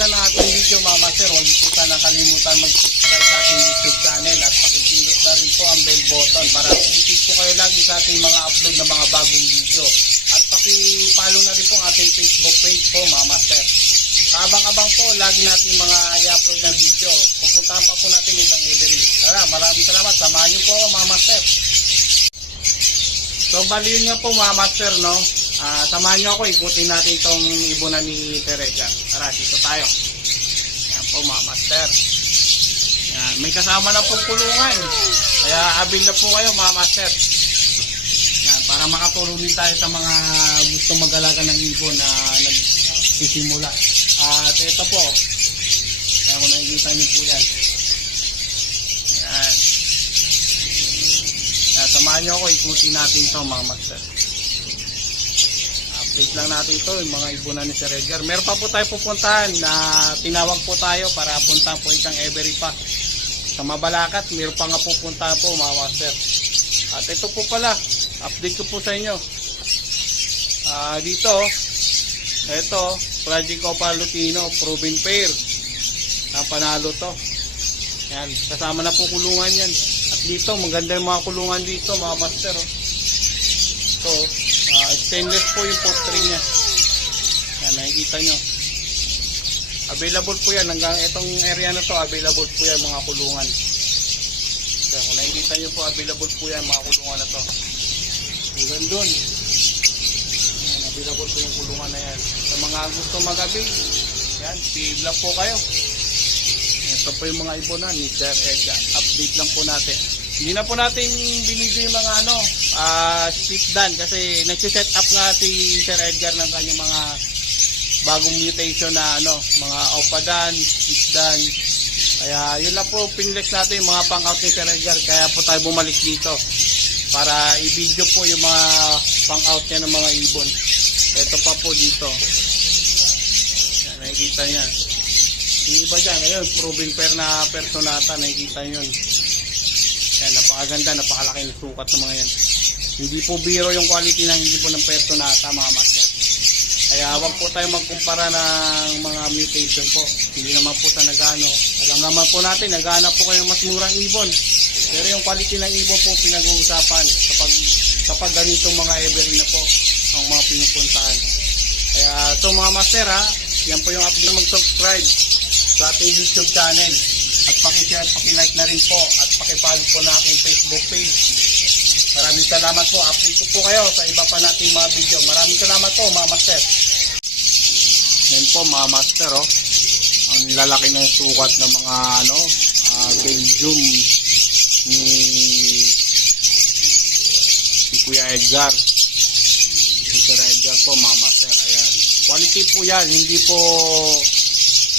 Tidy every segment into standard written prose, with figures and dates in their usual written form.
umpisa ng ating video mga master, huwag po sana kalimutan mag-subscribe sa ating YouTube channel at pakipindot na rin po ang bell button para updated po kayo lagi sa ating mga upload na mga bagong video. At pakipollow na rin po ang ating Facebook page po mga master. Abang-abang po lagi natin mga i-upload na video. Pupuntahan pa po natin itang every. Tara, maraming salamat. Samahan niyo po mga master. So bali yun nga po mga master, no? Samahan nyo ako, ikutin natin itong ibunan ni Teresa. Tara, dito tayo. Yan po mga master. Yan, may kasama na pong kulungan. Kaya abil na po kayo mga master. Yan, para makatulong din tayo sa mga gusto mag-alaga ng ibon na nagsisimula. At ito po, kaya kung nakikita nyo po yan. Yan. Yan, samahan nyo ako, ikutin natin ito mga master. Update lang natin ito, yung mga ibunan ni Sir Edgar. Meron pa po tayo pupuntahan na tinawag po tayo para puntahan po isang every pa. Sa Mabalacat, meron pa nga pupuntahan po mga master. At ito po pala, update ko po sa inyo. Dito, ito, Project Opal Lutino, proven pair. Panalo to. Yan, kasama na po kulungan yan. At dito, maganda yung mga kulungan dito mga master. Ito, stainless po yung post ring nya. Yan, nakikita nyo. Available po yan. Hanggang itong area na to, available po yan mga kulungan. Kaya kung nakikita nyo po, available po yan mga kulungan na to. Hanggang dun. Yan, available po yung kulungan na yan. Sa mga gusto mag-avail, yan, pibla po kayo. Ito po yung mga ibunan ni Sir Edgar. Update lang po natin. Hindi na po natin binidyo yung mga split dan kasi nagsiset up nga si Sir Edgar ng kanyang mga bagong mutation na mga opadan, split dan. Kaya yun lang po pinlex natin yung mga pang out ni Sir Edgar. Kaya po tayo bumalik dito para i-video po yung mga pang out niya ng mga ibon. Ito pa po dito. Yan, nakikita niya. Yung iba dyan, ayun, proven pair na personata, nakikita nyo yun. Yan, napakaganda, napakalaki ng sukat ng mga yan. Hindi po biro yung quality ng ibon ng personata mga master. Kaya wag po tayo magkumpara ng mga mutation po. Hindi naman po sa nagano. Alam naman po natin, naghanap po kayo mas murang ibon. Pero yung quality ng ibon po pinag-uusapan kapag ganitong mga every na po ang mga pinupuntahan. Kaya so mga master yan po yung update na mag-subscribe sa ating YouTube channel. At paki-share at paki-like na rin po. At paki-follow po na aking Facebook page. Maraming salamat po. Update ko po kayo sa iba pa nating mga video. Maraming salamat po mga master. Yan po mga master ang lalaki ng sukat ng mga Belgium ni Kuya Edgar. Si Sir Edgar po mga master. Ayan. Quality po yan. Hindi po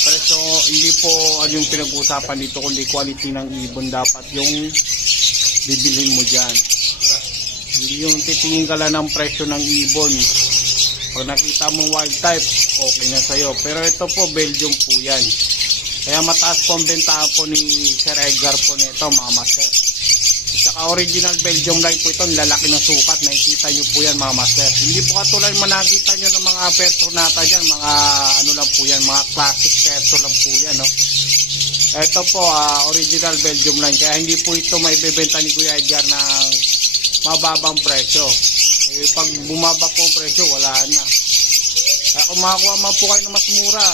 presyo, hindi po yung pinag-uusapan dito kundi quality ng ibon dapat yung bibilhin mo dyan. Hindi yung titingin ka lang ng presyo ng ibon. Pag nakita mong wild type, okay na sa'yo. Pero ito po, Belgium po yan. Kaya mataas po ang bentahan po ni Sir Edgar po nito mga master. Saka original Belgium line po ito, lalaki ng sukat. Nakikita nyo po yan mga master. Hindi po katulad manakita nyo ng mga personata dyan. Mga lang po yan, mga classic perso lang po yan. Ito po, original Belgium line. Kaya hindi po ito maibebenta ni Kuya Edgar ng mababang presyo. Pag bumaba po ang presyo, wala na. Kaya kung makakuha man po kayo ng mas mura,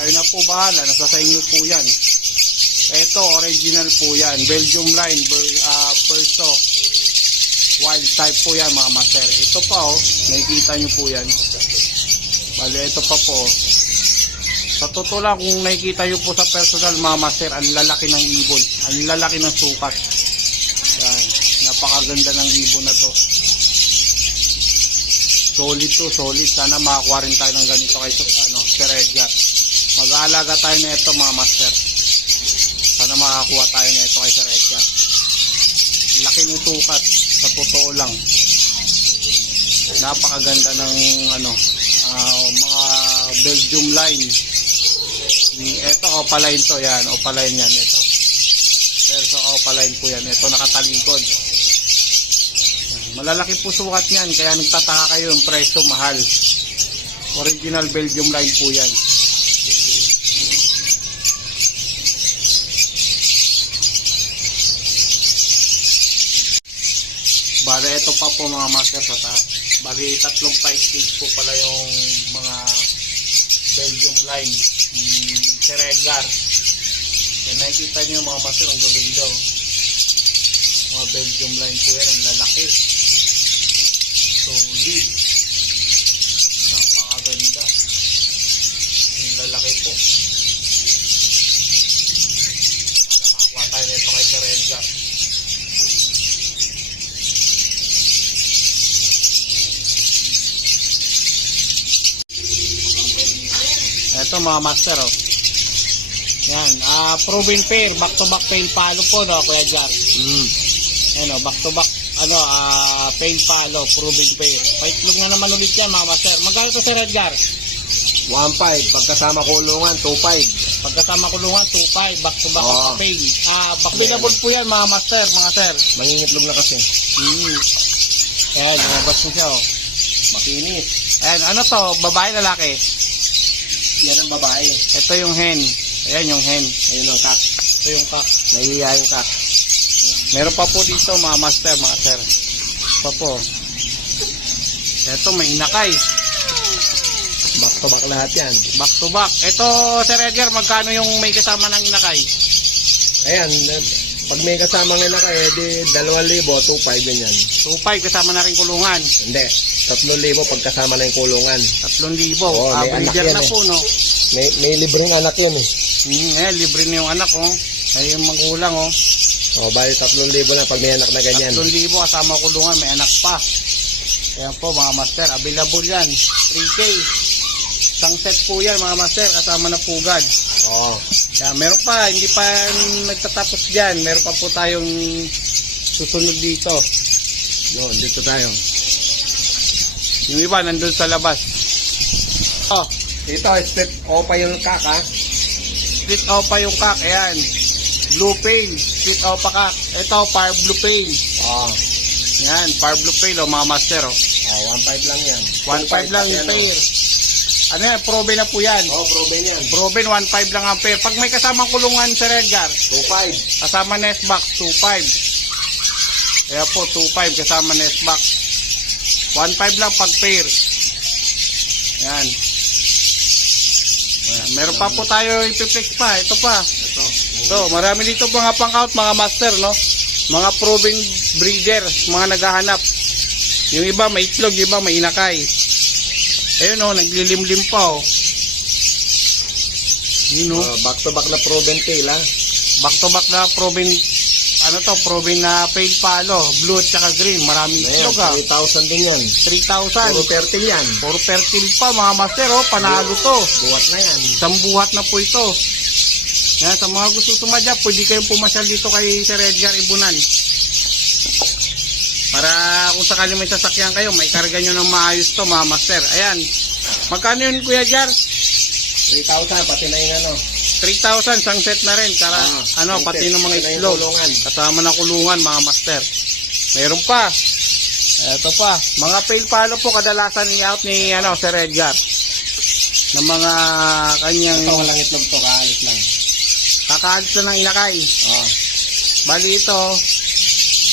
kayo na po bahala. Nasa sa inyo po yan. Ito, original po yan. Belgium line, perso. Wild type po yan mga master. Ito pa nakikita nyo po yan. Bali, ito pa po. Sa totoo lang, kung nakikita nyo po sa personal mga master, ang lalaki ng ibon. Ang lalaki ng sukat. Yan. Napakaganda ng ibon na to. Solid to, solid. Sana makakuha rin tayo ng ganito kay Sir Edgar. Mag-aalaga tayo na ito mga master. Sana makakuha tayo na ito kay Sir Edgar. Laki ng sukat. Sa totoo lang. Napakaganda ng mga Belgium line. Ito opaline to yan. Opaline yan ito. Pero sa opaline po yan. Ito nakatalikod. Malalaki po sukat niyan. Kaya nagtataka kayo yung presyo mahal. Original Belgium line po yan. Bali, ito pa po mga master sa taas. Bali, 3 5 cage po pala yung mga Belgium line. Sir Edgar. Yan, nakikita nyo mga master, ang gaganda. Mga Belgium line po yan, ang lalaki. Solid. Napakaganda. Ang lalaki po. Sana makakuha tayo nito kay Sir Edgar. Ito mga master, oh. Yan, proven pair, back to back pail palo po, no, Kuya Jar. Ano, back to back pail palo, proven pair. Paitlog na naman ulit yan mga master. Magkano to Sir Edgar? 1.5 pagkasama kulungan, 2.5. Pagkasama kulungan 2.5, back to back Oo. pail. Available po yan mga master, mga sir. Mangingitlog na kasi. Ayan, lumabas mo siya, oh. Makinis. Ayan, ano to, babae lalaki? Yan ang babae. Ito yung hen. Ayan yung hen. Ayun ang kak. Ito yung cock. Nahihiya yung kak. Meron pa po dito mga master, mga sir. Pa po. Ito may inakay. Back to back lahat yan. Back to back. Ito Sir Edgar, magkano yung may kasama ng inakay? Ayan, pag may kasama nga na kayo, di 2,000, 2.5 ganyan. 2.5 kasama na rin kulungan. Hindi, 3,000 pag kasama na yung kulungan. 3,000. Oo, may anak Breeder yan na eh. po, no? May libreng anak yan eh. Libre na yung anak, oh. Ay yung magulang, oh. O, bali 3,000 lang pag may anak na ganyan. 3,000 kasama kulungan, may anak pa. Ayan po mga master, available yan. 3K. Isang set po yan mga master, kasama na pugad. Oo. Kaya meron pa, hindi pa nagtatapos dyan. Meron pa po tayong susunod dito. Yun, dito tayo. Yung iba nandun sa labas. Oh, Dito, split opa yung kak ha. split opa yung kak. Ayan. Blue pail. Split opa kak. Ito, fire blue pail. Oo. Yan, fire blue pail o mga master. Oh. 1.5 lang yan. 1.5 lang yung pair. Ano yan, probe na po yan. Oo, proven yan. Proven 1.5 lang ang pair. Pag may kasamang kulungan Sir Edgar, 2.5. kasama nest box 2.5. Kaya po 2.5 kasama nest box. 1.5 lang pag pair. Yan. Ayan. Meron pa po tayo ipiplex pa. Ito pa. Ito. So, marami dito mga pang-out, mga master, no? Mga proven breeder, mga naghahanap. Yung iba may itlog, yung iba may inakay. Ayun, oh, naglilimlim pa, oh. Yun, oh. Back to back na proven tail ha. Back to back na proven, ano to, proven na pale palo, blue at saka green. Maraming Ayan, itlog, ah. 3,000 din yan. 3,000. Puro fertile yan. Puro fertile pa, mga master, oh. Panalo to. Buhat na yan. Isang buhat na po ito. Yan, sa mga gusto sumadya, pwede kayong pumasyal dito kay Sir Edgar Ibunan. Para kung sakali may sasakyan kayo, may karga nyo ng maayos to mga master. Ayan. Magkano yun Kuya Jar? 3,000 pati na yung ano. 3,000, sang set na rin. Kara, ano, sang pati set. ng mga Pati na yung itlog. kulungan. Kasama ng kulungan mga master. Meron pa. Ito pa. Mga pail palo po kadalasan i-out ni ano, Sir Edgar. Ng mga kanyang Ito walang itlog to, kaalis lang. kakaalis na ng inakay. Bali ito.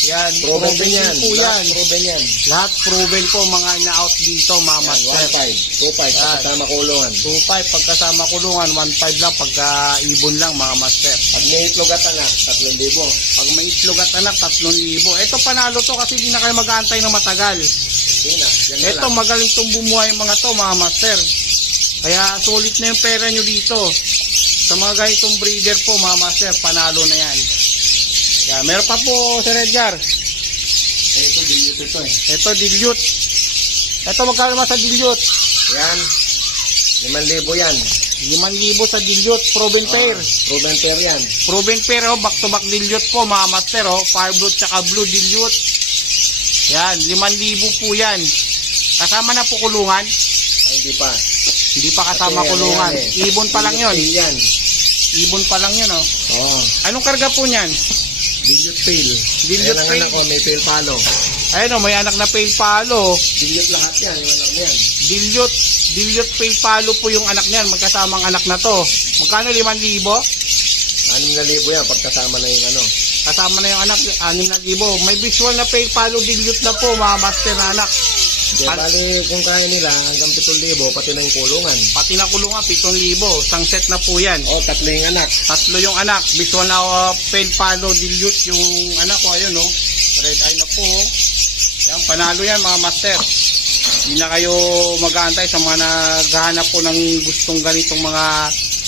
Yan, Proven din yan. po yan. Proven yan. Lahat proven po mga na-out dito, mga master. 1.5. 2.5 kasama kulungan. 2.5 pagkasama kulungan, 1.5 lang pagka ibon lang, mga master. Pag may itlog at anak, 3,000. Pag may itlog at anak, 3,000. Ito panalo to kasi hindi na kayo mag-aantay ng matagal. Hindi na. Yan na Ito lang. magaling tong bumuhay yung mga to, mga master. Kaya sulit na yung pera nyo dito. Sa mga ganitong breeder po, mga master, panalo na yan. Kaya meron pa po, Sir Edgar. Ito, dilute ito eh. Ito, dilute. Ito, magkano naman sa dilute? Yan. 5,000 yan. 5,000 sa dilute, proven pair. Proven pair yan. Proven pair, oh, back-to-back dilute po, mga master, oh. Fire blue tsaka blue dilute. Yan, 5,000 po yan. Kasama na po kulungan. Ay, hindi pa. Hindi pa kasama Kasi kulungan. yan eh. Ibon pa lang yun. Yan. Ibon pa lang yun, oh. Oo. Anong karga po niyan? Dilute pail. Dilute Ayan ang pail. anak ko, may pail palo. Ayun, oh, may anak na pail palo. Dilute lahat yan, yung anak na yan. Dilute pail palo po yung anak niyan. Magkasamang anak na to. Magkano 5,000? 6,000 yan, pagkasama na yung ano. Kasama na yung anak, 6,000. May visual na pale palo dilute na po, mga master na anak. Di, bali, kung kaya nila, hanggang 7,000, pati na yung kulungan. Pati na kulungan, 7,000. Isang set na po yan. O, 3 yung anak. 3 yung anak. Visual na pale palo dilute yung anak ko. Ayun, oh. Red eye na po. Oh. Yan, panalo yan, mga master. Hindi na kayo mag-aantay sa mga naghahanap po ng gustong ganitong mga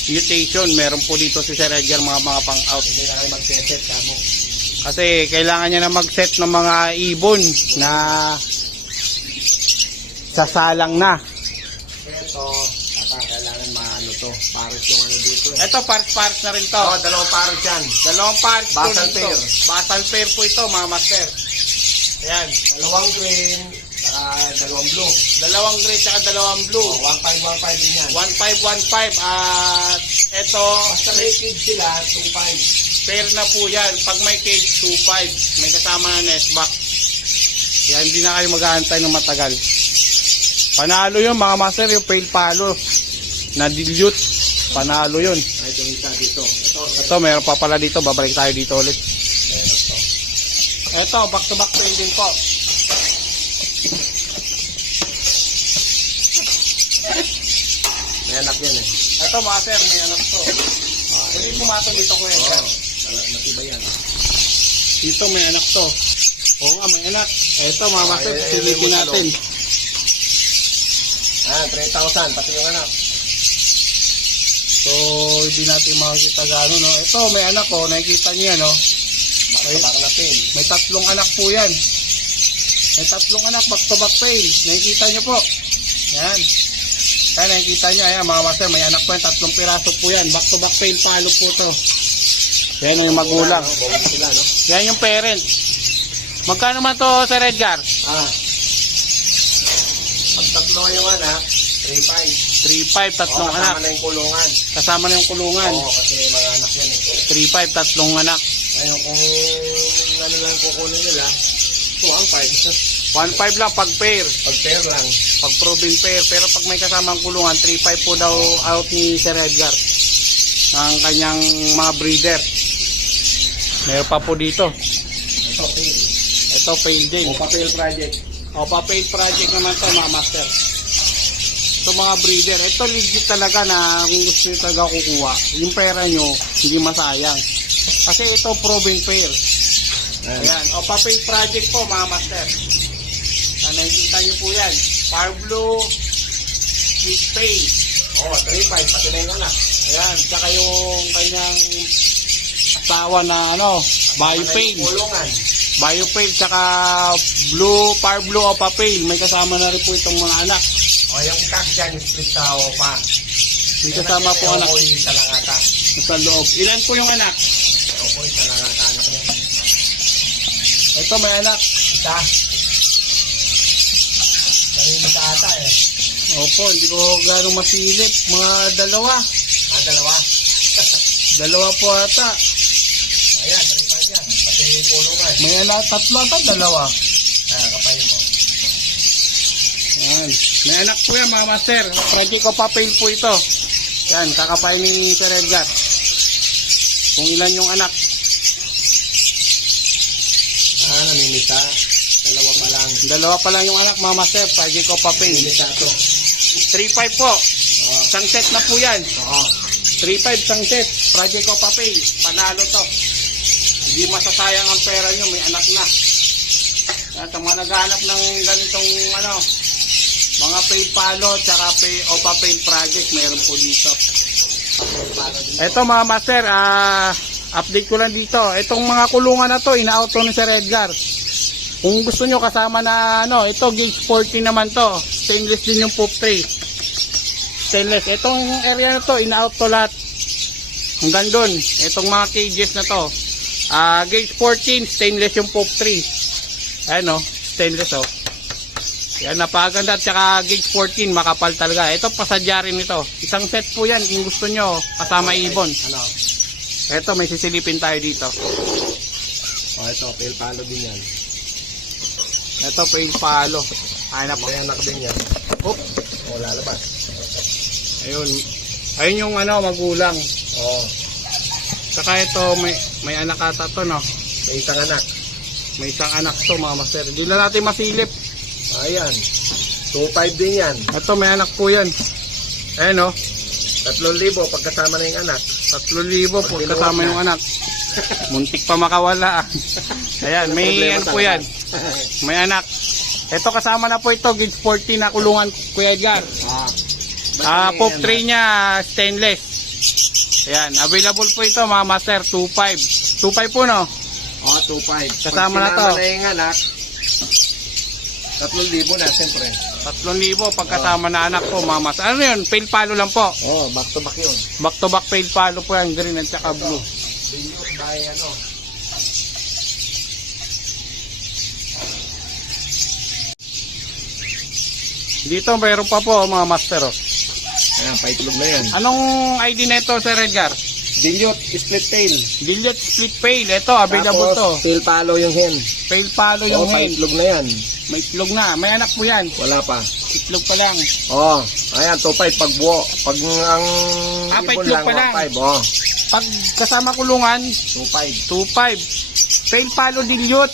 mutation. Meron po dito si Sir Edgar mga pang-out. Hindi na kayo mag-set kamo. Kasi kailangan niya na mag-set ng mga ibon na sasalang na. Ito, kailangan maano to. Pares yung ano dito. Ito, pares-pares na rin to. Oo, 2 pares yan. 2 pares po Basal dito. pair. Basal pair po ito, mga master. Ayan. 2 green, 2 blue. 2 gray at 2 blue. O, 1,515 din yan. 1,515 at ito, Basta may kids sila, 2,500. pair na po yan. Pag may cage, 2,500. May kasama na nest box. Kaya hindi na kayo mag-aantay ng matagal. Panalo yun mga master, yung pale palo na dilute. Panalo yun. Ay, itong isa dito. Ito, meron pa pala dito. Babalik tayo dito ulit. Meron to. Ito, back to back train din po. May anak yan eh. Ito master, may anak to. Hindi pumato dito ko yan. Oo, matibay yan. Dito may anak to. Oo nga, may anak. Ito mga master, Ay, silipin may natin. 3,000, pati yung anak. So, hindi natin makikita gano'n, no? Ito, may anak ko, nakikita niya, no? Back na pin. May 3 anak po yan. May 3 anak, back to back pail. Nakikita niyo po. Yan. Kaya nakikita niyo, ayan, mga master, may anak po yan, 3 piraso po yan. Back to back pail, palo po to. Yan yung magulang. Bawal sila, no? Yan yung parent. Magkano man to, Sir Edgar? Pag 3 yung anak, 3,500. 3,500, 3 Oo, anak. kasama na yung kulungan. Kasama na yung kulungan. Oo, kasi mga anak yan eh. 3,500, 3 anak. Ngayon, kung ano lang kukunin nila, 2,500. 1,500 lang pag pair. Pag pair lang. Pag proven pair. Pero pag may kasamang kulungan, 3,500 po daw out ni Sir Edgar. Ng kanyang mga breeder. Meron pa po dito. Ito, pair. Ito, pail din. O, papel project. O, pa-pail project naman to mga master. So mga breeder, ito legit talaga na kung gusto nyo talaga kukuha, yung pera nyo, hindi masayang. Kasi ito proven pair. Ayan, o pa-pail project po mga master. Nakikita nyo po yan. Far blue, sweet pail. Oo, 3,500, pati na yung anak. Ayan, tsaka yung kanyang asawa na ano, biopail. Kulungan. Biopail, tsaka blue, far blue o pa-pail. May kasama na rin po itong mga anak. O, yung kak dyan, split sa pa. May kasama po anak O, isa lang ata. sa loob. Ilan po yung anak? O, isa lang ata anak niya. Ito may anak. Isa. Kanina sa ata eh. Opo, hindi ko gano'ng masilip. Mga 2. 2. 2 po ata. Ayan, 3,500 yan. Pati kulungan. May anak, 3 ata, 2. Kapayin mo. Yan. May anak po yan mga master. Project ko pa-pail po ito. Yan, kakapain ni Sir Edgar. Kung ilan yung anak. Namimita. 2 pa lang. 2 pa lang yung anak mga master. Project ko pa-pail. Namimita to. 3,500 po. Oo. Isang set na po yan. Oo. 3,500 isang set. Project ko pa-pail. Panalo to. Hindi masasayang ang pera nyo. May anak na. Yan, sa mga naghahanap ng ganitong ano, mga pail palo, tsaka pail project, meron po dito. Ito mga master, update ko lang dito. Itong mga kulungan na to, ina-auto ni Sir Edgar. Kung gusto nyo kasama na, ano, ito gauge 40 naman to. Stainless din yung poop tray. Stainless. Itong area na to, ina-auto lahat. Hanggang dun. Itong mga cages na to. Gauge 14, stainless yung poop tray. Ayan o, stainless o. Yan, napakaganda. At saka gauge 14, makapal talaga. Ito, pasadya rin ito. Isang set po yan, kung gusto nyo, kasama ibon. Ano? Ito, may sisilipin tayo dito. O, ito, pail palo din yan. Ito, pail palo. Ay, May anak din yan. Oop. O, lalabas. Ayun. Ayun yung ano, magulang. Oo. Saka ito, may anak ata to, no? May isang anak. May isang anak to mga master. Hindi na natin masilip. Ayan. 2.5 din yan. Ito may anak po yan. Ayan o. 3,000 pagkasama na yung anak. 3,000 po kasama yung anak. Muntik pa makawala. Ayan, may ano po yan. May anak. Ito kasama na po ito, gauge 40 na kulungan, Kuya Edgar. Pop tray niya, stainless. Ayan, available po ito mga master, 2.5. 2.5 po no? 2.5. Kasama na to. Pag sinama na yung anak, 3,000 na, siyempre. 3,000 pagkasama na anak po mga master. Ano yun? Fail palo lang po. Back to back yun. Back to back fail palo po yan, green at saka blue. Dilute by ano. Dito mayroon pa po mga master. Oh. Ayan, paitlog na yan. Anong ID na ito, Sir Edgar? Dilute, split tail. Billiard split fail. Ito, available to. Tapos, tail palo yung hen. Fail palo yung hen. Paitlog na yan. May itlog na. May anak po yan. Wala pa. Itlog pa lang. Ayan, 2.5 pag buo. Pag ang ibon paitlog lang, pa lang. 1.5. Pag kasama kulungan, 2.5. 2.5. Fail palo dilute.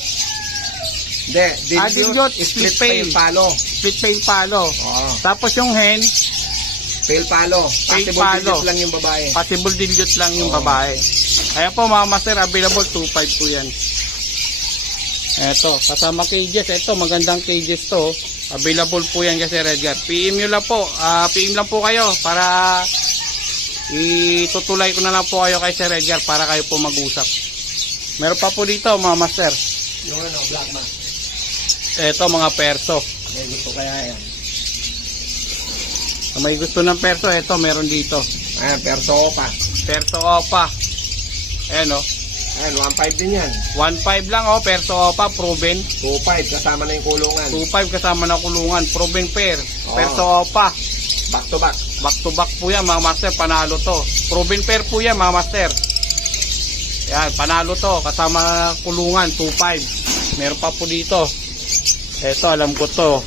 Hindi, dilute, split split tail. tail palo. Split fail palo. Tapos yung hen, Fail palo. Fail Possible palo. digits lang yung babae. possible dilute lang yung babae. Kaya po mga master, available 2.5 po yan. Eto, kasama cages. Eto, magandang cages to. Available po yan kasi Edgar. PM nyo lang po. PM lang po kayo para itutulay ko na lang po kayo kay Sir Edgar para kayo po mag-usap. Meron pa po dito mga master. Yung ano, black man. Eto, mga perso. May gusto kaya yan. Kung may gusto ng perso, eto, meron dito. Ayan, perso ko pa. Perso opa. Ayan o. Ayan, 1.5 din yan. 1.5 lang o, perso opa, proven. 2.5 kasama na yung kulungan. 2.5 kasama ng kulungan, proven pair. Perso opa. Back to back. Back to back po yan mga master, panalo to. Proven pair po yan mga master. Yan, panalo to, kasama kulungan, 2.5. Meron pa po dito. Eto, alam ko to.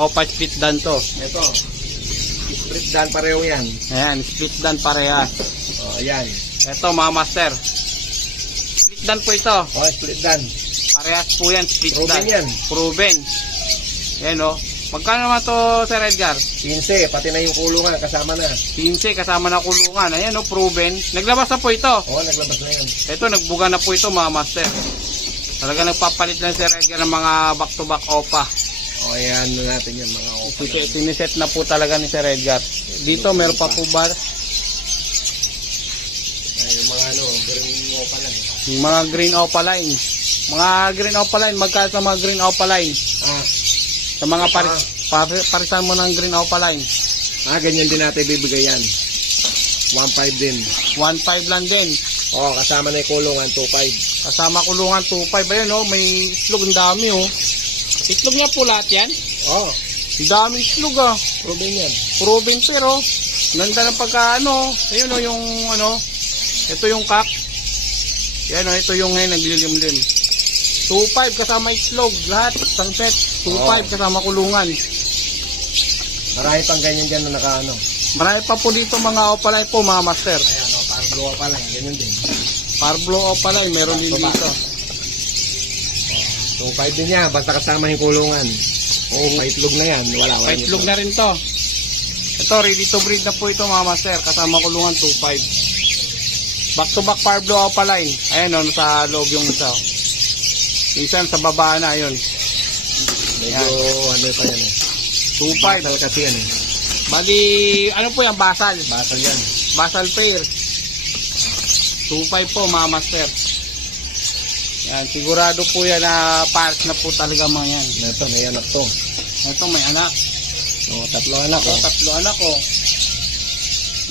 Opa split dan to. Ito. Split dan pareho yan. Ayan, split dan parehas. Ayan. Eto mga master. Split dan po ito. Split dan. Parehas po yan, split Proven dan. yan. Proven. Yan o. Magkano naman to, Sir Edgar? 15, pati na yung kulungan, kasama na. 15 kasama na kulungan. Ayan o, proven. Naglabas na po ito. Naglabas na yun. Ito, nagbuga na po ito mga master. Talaga nagpapalit lang Sir Edgar ng mga back-to-back opa. Ayan na natin yan mga opa. Siniset na po talaga ni Sir Edgar. Dito, meron pa po ba? Yung mga green opa lang. Yung mga green opaline. Mga green opaline, magkano sa mga green opaline? Sa mga parisan mo ng green opaline. Ganyan din natin bibigay yan. 1.5 din. 1.5 lang din. Kasama na yung kulungan, 2.5. Kasama kulungan 2.5. Ayun o, may itlog, ang dami o. Itlog nga po lahat yan? Ang dami itlog ah. Proven yan. Proven pero. Ganda ng pagkaano. Ayun o, yung ano. Ito yung cock. Yan o, ito yung naglilimlim. 2.5 kasama itlog. Lahat, isang set. 2.5 kasama kulungan. Marami pang ganyan dyan na nakaano. Marami pa po dito mga opalay po mga master. Ayan Parblo pa lang, ganyan din. Parblo opalay, meron din dito. 2.5 din yan, basta kasama yung kulungan. Paitlog na yan. Wala. Paitlog na rin to. Ito, ready to breed na po ito mga master. Kasama kulungan 2.5. Back to back Parblo opalay. Ayan o, sa loob yung isa. Minsan sa baba na yun. Medyo ano pa yan eh. 2.5. Basal kasi yan eh. Bali, ano po yan? Basal. Basal yan. Basal pair. 2.5 po mga master. Yan, sigurado po yan na parts na po talaga mga yan. Ito, may anak to. Ito may anak. 3 anak. Tatlo anak ko.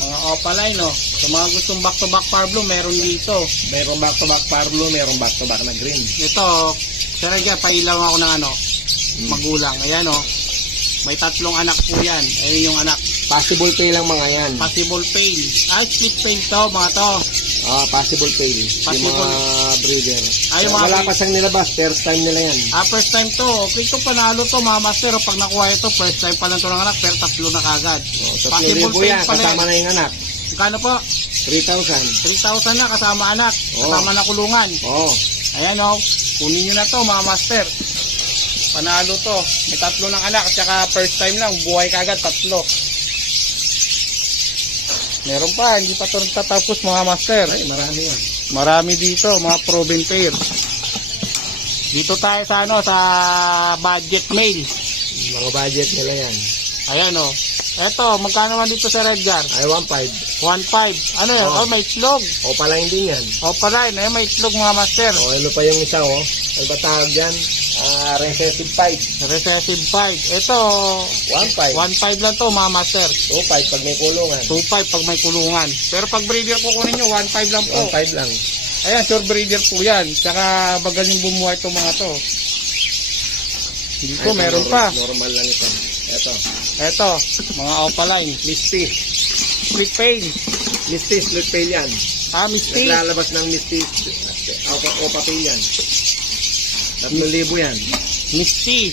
Mga opaline no. Sa mga gustong back to back Parblo, meron dito. Mayroong back to back Parblo, mayroong back to back na green. Ito, sir, pailaw ako ng ano, magulang. Ayan o. May 3 anak po yan. Ayun yung anak. Possible pay lang mga yan. Possible fail. Split fail to, mga to. Possible pay. Yung mga breeder. Yung mga wala pa siyang nilabas. First time nila yan. First time to. Okay to, panalo to, mga master. Pag nakuha ito, first time pa lang to ng anak, pero 3 na kagad. Possible pay yan, pa na kasama na yung anak. Kano po? 3,000. 3,000 na, kasama anak. Kasama na kulungan. Ayan o, kunin nyo na to mga master. Panalo to. May 3 ng anak at saka first time lang, buhay kagad 3. Meron pa, hindi pa ito nagtatapos mga master. Ay, marami yan. Marami dito, mga proven pair. Dito tayo sa ano, sa budget mail. Mga budget nila yan. Ayan o. Eto, magkano man dito sa Redgar? Ay, 1.5. 1.5. Ano yun? Oh. Oh, may itlog. O pala hindi yan. O pala yun, may itlog mga master. O ano pa yung isa oh. Ano ba tawag dyan? Recessive 5. Recessive 5. Ito, 1.5. 1.5 lang to mga master. 2.5 pag may kulungan. 2.5 pag may kulungan. Pero pag breeder po kunin nyo, 1.5 lang po. 1.5 lang. Ayan, sure breeder po yan. Saka magaling bumuhay itong mga to. Dito, Ay, meron normal, pa. Normal lang ito. Ito. Eto, mga opaline. Misty. Split pain. Misty, split pail yan. Ah, misty. Naglalabas ng Misty. O papel yan. 3,000 yan. Misty.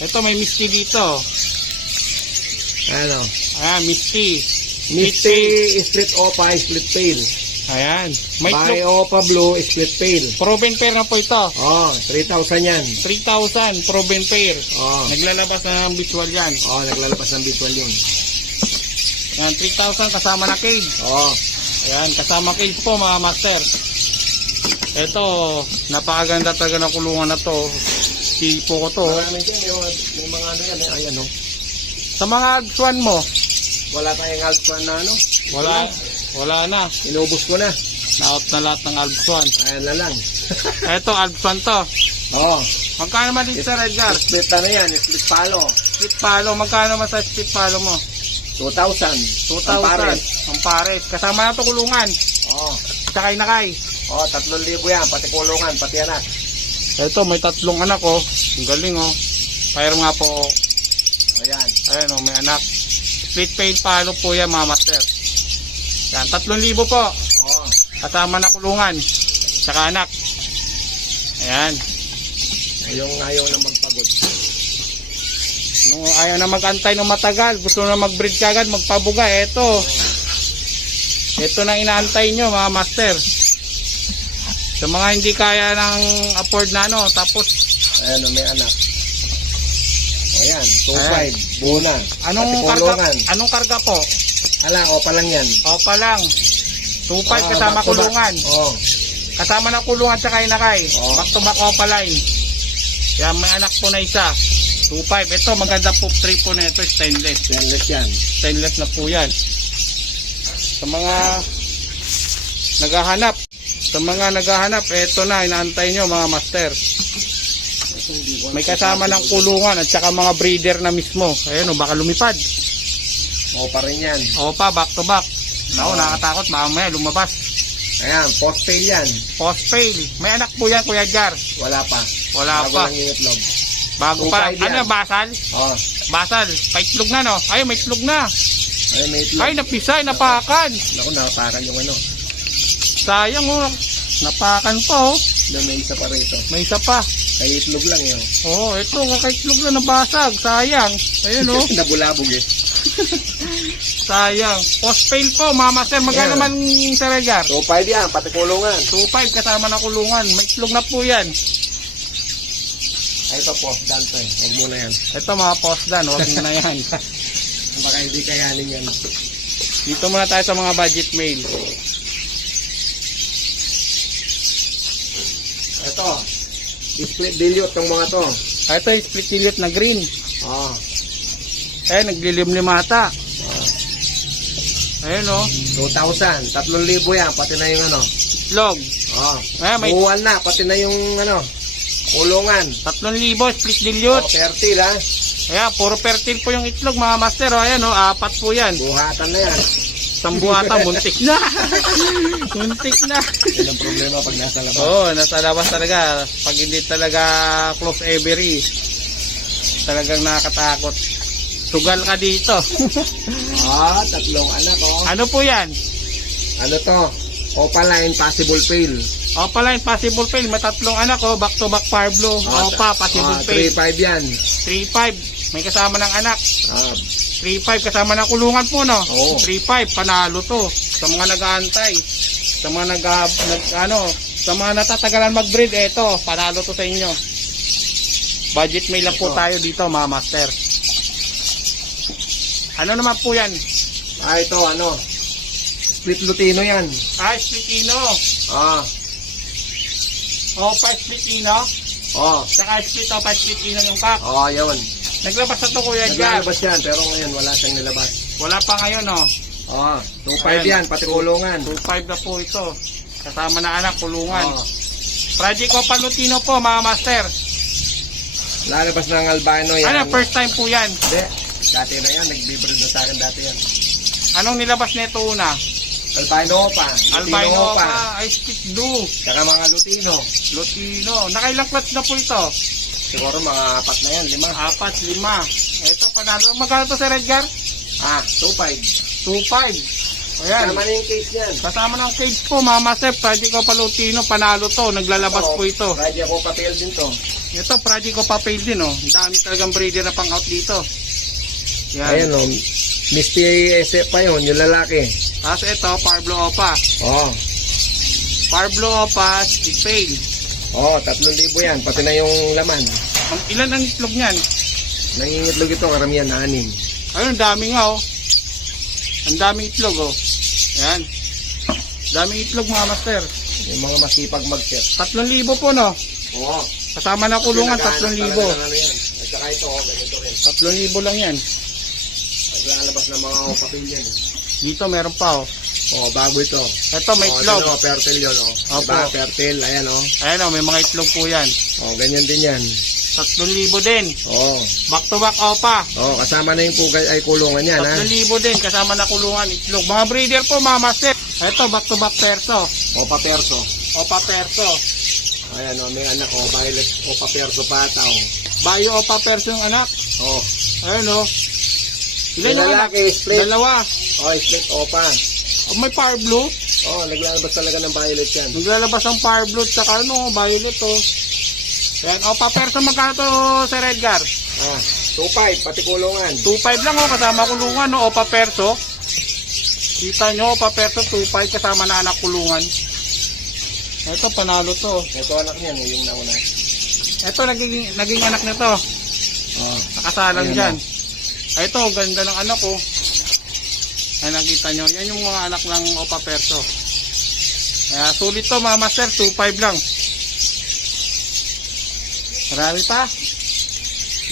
Ito, may misty dito. Ano? Ah, misty. Misty, split opa, split pail. Ayan. May Bay itlog. opa blue, split pail. Proven pair na po ito. Oh, 3,000 yan. 3,000 proven pair. Oh. Naglalabas na ng visual yan. Oh, naglalabas ng visual yun. Ayan, 3,000 kasama na cage. Oh. Ayan, kasama cage po mga master. Ito, napakaganda talaga ng kulungan na to. Tipo ko to. Marami dyan, may mga ano yan. Ayan oh. Sa mga agsuan mo, Wala tayong alpha na ano. wala na. Inubos ko na. Na-out na lahat ng Alpsuan. Ayan na lang. Ito, Alpsuan to. Oo. Magkano naman dito sa Redgar? Split ano yan, split palo. Split palo, magkano naman sa split palo mo? 2,000. 2,000. Ang pares. Ang pares. Kasama na to kulungan. Oo. Sakay na kay. Oo, 3,000 yan. Pati kulungan, pati anak. Ito, may 3 anak oh. Ang galing oh. Fire nga po oh. Ayan. Ayan oh, may anak. Split pail palo po yan mga master. Yan, 3,000 po. Oo. Kasama na kulungan. Saka anak. Ayan. Ayaw na magpagod. Ayaw na mag-antay ng matagal. Gusto na mag-breed kagad, magpabuga. Ito. Ito na inaantay nyo mga master. Sa mga hindi kaya ng afford na ano. Tapos, Ayan o, may anak. O yan, 2,500. Buo na. anong Pati karga, kulungan. anong karga po? Ala, opa lang yan. Opa lang. 2.5 kasama back to back. kulungan. Oo. Kasama ng kulungan sa inakay. Oo. Back to back opa line. Yan, may anak po na isa. 2.5. Ito, maganda po. 3 po na ito. Stainless. Stainless yan. Stainless na po yan. Sa mga naghahanap, ito na, inaantay nyo mga master. May kasama ng kulungan at saka mga breeder na mismo. Ayan o, baka lumipad. Opa rin yan. Opa, back to back. Naku, nakakatakot, mamaya lumabas. Ayan, post-tail yan. Post fail. May anak po yan, Kuya Jar. Wala pa. Wala Bago pa. lang yung itlog. Bago pa. 2.5 yan. Ano, basal? Oo. Basal. Paitlog na, no? Ay, may itlog na. Ay, may itlog. Ay, napisay, napakan. Naku, napakan yung ano. Sayang, oh. Napakan pa, oh. May isa pa rito. May isa pa. Kay itlog lang yun. Oh, ito, kakaitlog na nabasag. Sayang. Ayun, oh. Nabulabog eh. Sayang. Post fail po, Mama Sir. Magkano Yeah. naman sa Regar? 2,500 yan, pati kulungan. 2.5 kasama na kulungan. May itlog na po yan. Ay, ito po, dante. Huwag muna yan. Ito mga post dan, huwag na yan. Baka hindi kayanin yan. Dito muna tayo sa mga budget mail. Ito, split dilute ng mga to. Ito yung split dilute na green. Oo. Naglilim-limata. Ayun oh. 2,000. 3,000 yan, pati na yung ano. Itlog. Oo. May Buwan na, pati na yung ano. Kulungan. 3,000 split Oh, dilute. fertile ha. Ayan, puro fertile po yung itlog mga master. Oh, ayan oh, 4 po yan. Buhatan na yan. Sambuhata, muntik na. Muntik na. Yan ang problema pag nasa labas. Oo, nasa labas talaga. Pag hindi talaga close every, talagang nakakatakot. Sugal ka dito. 3 anak oh. Ano po yan? Ano to? Opaline possible fail. Opa line, possible fail. May 3 anak oh, back to back Parblo. Opa, possible fail. 3,500 yan. 3.5. May kasama ng anak. Ah, 3.5 kasama ng kulungan po, no? Oo. 3.5, panalo to. Sa mga nag-aantay. Sa mga Sa mga natatagalan mag-breed, eto, panalo to sa inyo. Budget meal lang po tayo dito, mga master. Ano naman po yan? Ito, split Lutino yan. Split-ino. Ah, Opa split-ino. Saka split opa split-ino yung kak. yun. Naglabas na to, Kuya Edgar. Naglalabas yan, pero ngayon wala siyang nilabas. Wala pa ngayon, oh. 2.5 yan, pati kulungan. 2.5 na po ito. Kasama na anak, kulungan. Oh. Project Opa Lutino po, mga master. Lalabas ng albino yan. Ano, first time po yan. Hindi, dati na yan, nag-breed na sa akin dati yan. Anong nilabas nito una? Albino pa, Albino Opa, ay split blue. Saka mga Lutino. Lutino. Nakailang clutch na po ito? Siguro mga 4 na yan, 5. 4, 5. Ito, panalo. Magkano to, Sir Edgar? 2.5. 2.5. Ayan. Kasama na yung case yan. Kasama ng cage po, mga master. Project Opa Lutino, panalo to. Naglalabas po ito. Radya ko papel din to. Ito, Project Opa Pale din, oh. Ang dami talagang breeder na pang out dito. Yan. Ayan Miss PASF pa yun, yung lalaki. Tapos ito, Parblo Opa. Parblo Opa, split pale. 3,000 yan, pati na yung laman. Ilan ang itlog niyan? Nangingitlog ito, karamihan 6. Ayun, ang dami nga, oh. Ang daming itlog, oh. Yan. Daming itlog, mga master. Yung mga masipag mag-set. 3,000 po, no? Kasama na kulungan, 3,000. At saka ito, ganito rin. 3,000 lang yan. Naglalabas ng mga papel yan. Dito, meron pa, oh. Bago ito. Ito, may itlog. Fertile yun, Opo. Diba, fertile, ayan, Ayan, oh, may mga itlog po yan. Ganyan din yan. 3,000 din. Back to back, Opa. Kasama na yung pugay ay kulungan yan, 3,000 din, kasama na kulungan, itlog. Mga breeder po, mga master. Ito, back to back perso. Opa Perso. Opa perso. Ayan, may anak, Violet Opa Perso pata, Bayo Opa perso yung anak. Ayan, oh. Ilan yung anak? Lalaki, split. Dalawa. Split Opa. May fire blue. Naglalabas talaga ng violet yan. Naglalabas ang fire blue, tsaka violet, oh. Ayan, Opa perso, magkano to, Sir Edgar? 2.5, pati kulungan. 2.5 lang, oh, kasama kulungan, no, Opa perso. Kita nyo, Opa perso, 2.5 kasama na anak kulungan. Ito, panalo to. Ito anak niyan, yung nauna. Ito, naging anak nito. Nakasalang dyan. Ito, ganda ng anak, oh. Ay, nakita nyo. Yan yung mga anak ng Opa perso. Kaya, sulit to, mga master. 2.5 lang. Marami pa.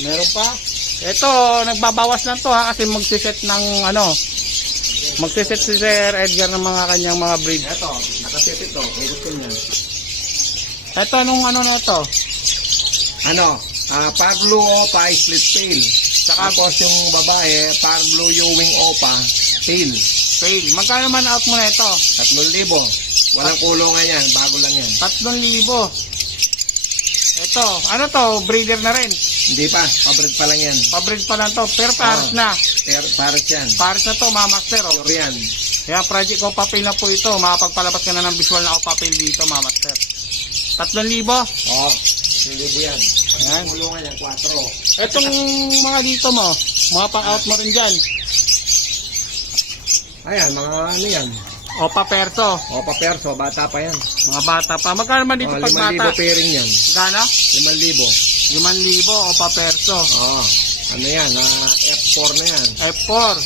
Meron pa. Ito, nagbabawas lang to, ha. Kasi magsiset ng, magsiset si Sir Edgar ng mga kanyang mga breed. Ito, nakaset ito. Gusto niyan. Ito, anong na ito? Parblo Opa, split pale. Tapos yung babae, Parblo Ewing Opa, pale. Fail. Magkano man out mo na ito? 3,000. Walang kulungan yan, bago lang yan. 3,000. Ito, ano to? Breeder na rin. Hindi pa, pabred pa lang yan. Pabreed pa lang to. Pero pares na. Pares yan. Pares na to, mga master, oh. Pure yan. Kaya project ko papel na po ito. Makapagpalabas ka na ng visual na papel dito, mga master. 3,000. 1,000 yan. Ayan. Kulungan yan, 4. Itong mga dito mo, mga pang-out mo rin dyan. Ayan, mga yan. Opa perso. Opa Perso, bata pa yan. Mga bata pa. Magkano man dito pag bata? 5,000 pairing yan. Gana? 5,000. 5,000 Opa perso. Ano yan, F4 na yan. F4.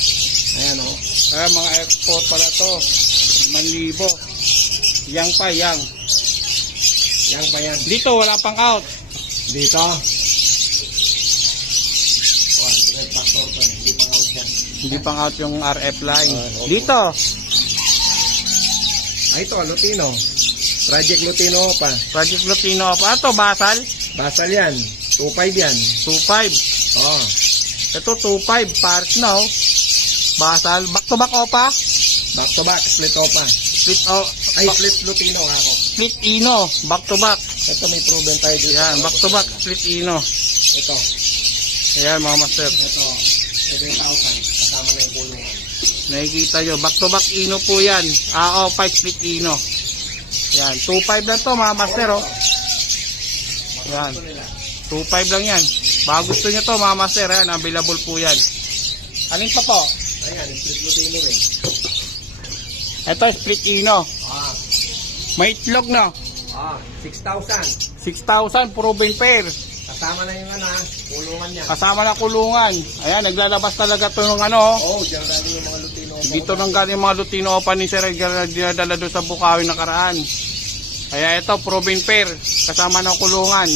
Ayan, Mga F4 pala to. 5,000. Yang pa, yang. Yan pa yan. Dito, wala pang out. Dito. Red factor to, hindi pang out yan. Hindi pang out yung RF line. Okay. Dito, Ito, Lutino. Project Lutino pa. Project Lutino pa. Ito, Basal. Basal yan. 2.5 yan. 2.5. Ito, 2.5. Pares na, oh. Basal. Back to back, Opa. Back to back, split Opa. Split, Split Lutino ako. split Ino. Back to back. Ito may proven tayo dito. Yan, back to back. Split Ino. Ito. Ayan, mga master. Ito. 7,000. Kasama na yung kulungan. Nakikita nyo, back to back Ino po yan. 5 split Ino. Yan, 2.5 lang to, mga master, oh. Yan, 2.5 lang yan. Baka gusto nyo to, mga master, yan, available po yan. Alin pa po? Ayan, split Lutino rin. Ito, split Ino. May itlog, no? Ah, 6,000. 6,000 proven pair. Kasama na yung kulungan niya. Kasama na kulungan. Ayan, naglalabas talaga to ng ano. Oh, diyan galing yung mga Lutino. Dito nang galing yung mga Lutino Opa ni Sir Edgar na dinadala doon sa Bukawi nakaraan. Kaya ito, proven pair. Kasama ng kulungan.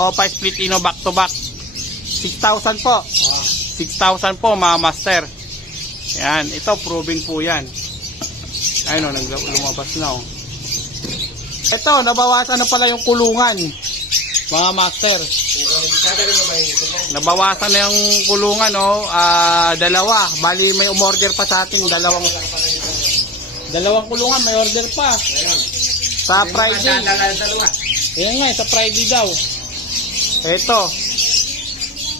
Opa split ino back to back. 6,000 po. Ah, 6,000 po mga master. Ayan, ito proven po yan. Ayun o, lumabas na o. Ito, nabawasan na pala yung kulungan. Mga master. dadalhin mo ba yung ito mo? Nabawasan na yung kulungan o. Dalawa. Bali may umorder pa sa atin. Dalawang kulungan may order pa. Ayan. Sa Friday. Dalawa. Ayan nga, sa Friday daw. Ito.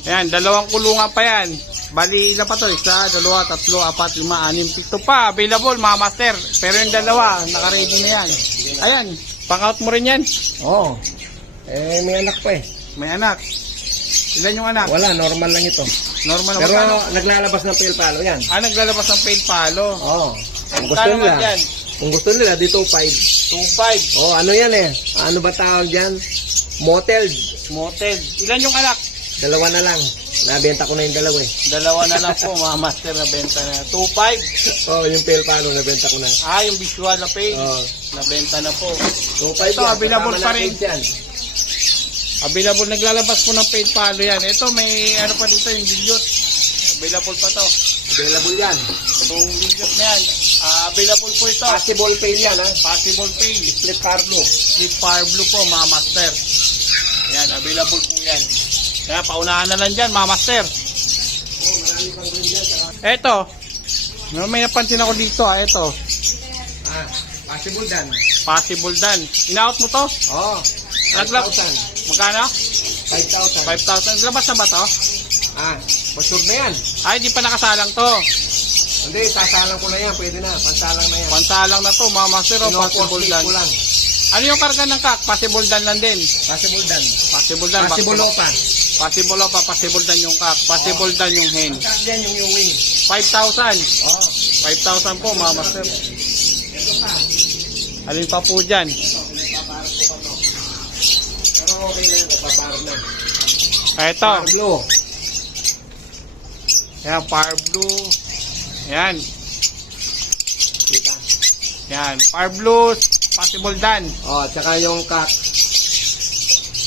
Ayan, dalawang kulungan pa yan. Bali, ilan pa to? Isa, dalawa, tatlo, apat, lima, anim, pito pa. Available, mga master. Pero yung dalawa, naka-ready na yan. Ayan, pang-out mo rin yan. Oo. May anak pa eh. May anak. Ilan yung anak? Wala, normal lang ito. Normal na Pero magkano? naglalabas ng pale palo yan. Naglalabas ng pail palo. Oo. Kung gusto Magkano nila. man yan? Kung gusto nila, dito 5. 2.5. Oh, ano yan eh? Ano ba tawag dyan? Motel. Motel. Ilan yung anak? Dalawa na lang. Nabenta ko na yung dalawa eh. Dalawa na lang po, mga master na benta na. 2.5. Oh, yung pale palo, nabenta ko na. Yung visual na pail. Oh. Nabenta na po. 2.5 Ito, available pa rin. Yan. Available, naglalabas po ng paid palo yan. Ito, may ano pa dito, yung dilute. Available pa to. Available yan. Itong dilute na yan. Available po ito. Possible pale yan ha. Possible pay. Split car blue. Slip fire blue po, mga master. Yan, available po yan. Kaya paunahan na lang dyan, mga master. Oh, marami pang green dyan. Ito. May napansin ako dito, ito. Possible dan. Possible dan. In-out mo to? Oh. Naglap. 5,000. Magkano? 5,000. 5,000. Labas na ba to? Mature na yan. Di pa nakasalang to. Hindi, sasalang ko na yan. Pwede na. Pansalang na yan. Pansalang na to, mga master. Possible dan. ko lang. Ano yung karga ng kak? Possible dan lang din. Possible dan. Possible dan. Possible pa. Possible pa. Possible dan yung kak. Possible dan yung hen. Kak yan yung wing. 5,000. Oh. 5,000 po, mga master. Ito pa. Alin pa po dyan? Nagpaparap ko pa to. Pero okay na. Nagpaparap na. Ito. Par blue. Yan, fire blue. Yan. Diba? Yan. Fire blue. Possible dan. Oh, tsaka yung kak.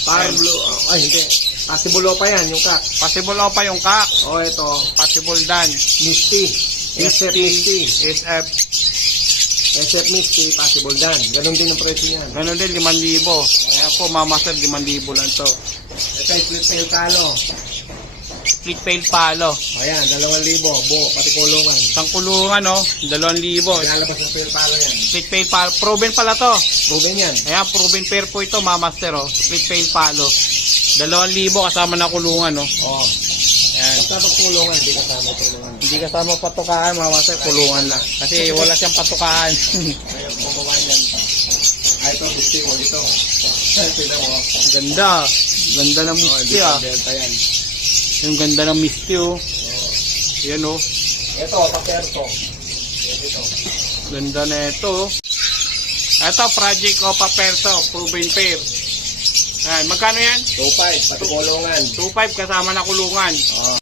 Par Ayan. blue. Ay, hindi. Possible pa yan, yung kak. Possible pa yung kak. Oh, ito. Possible dan. Misty. SF Misty. SF. SF Misty, possible dan. Ganon din yung presyo niyan. Ganun din, 5,000. Ayan po, mga master, 5,000 lang to. Ito ay split tail talo. Split pail palo. Ayan, 2,000. Buo, pati kulungan. Isang kulungan, no? 2,000. Lalabas yung tail talo yan. Split pail palo. Proven pala to. Proven yan. Ayan, proven pair po ito, mga master, oh. Split pail palo. 2,000 kasama na kulungan, no? Oo. Ayan. Basta pag kulungan, hindi kasama kulungan. Hindi kasama patukaan, mga master, kulungan lang. Kasi wala siyang patukaan. Ayun, bumaba yan. Ay, ito, gusti ko ito. Tignan mo. Ganda. Ganda ng misty, ah. Delta yan. Yung ganda ng misty, oh. Yan, oh. Ito, paperto. Ito. Ganda na ito, oh. Ito, Project Opa Perso, proven pair. Ayan, magkano yan? 2.5, pati kulungan. 2.5 kasama na kulungan. Oo.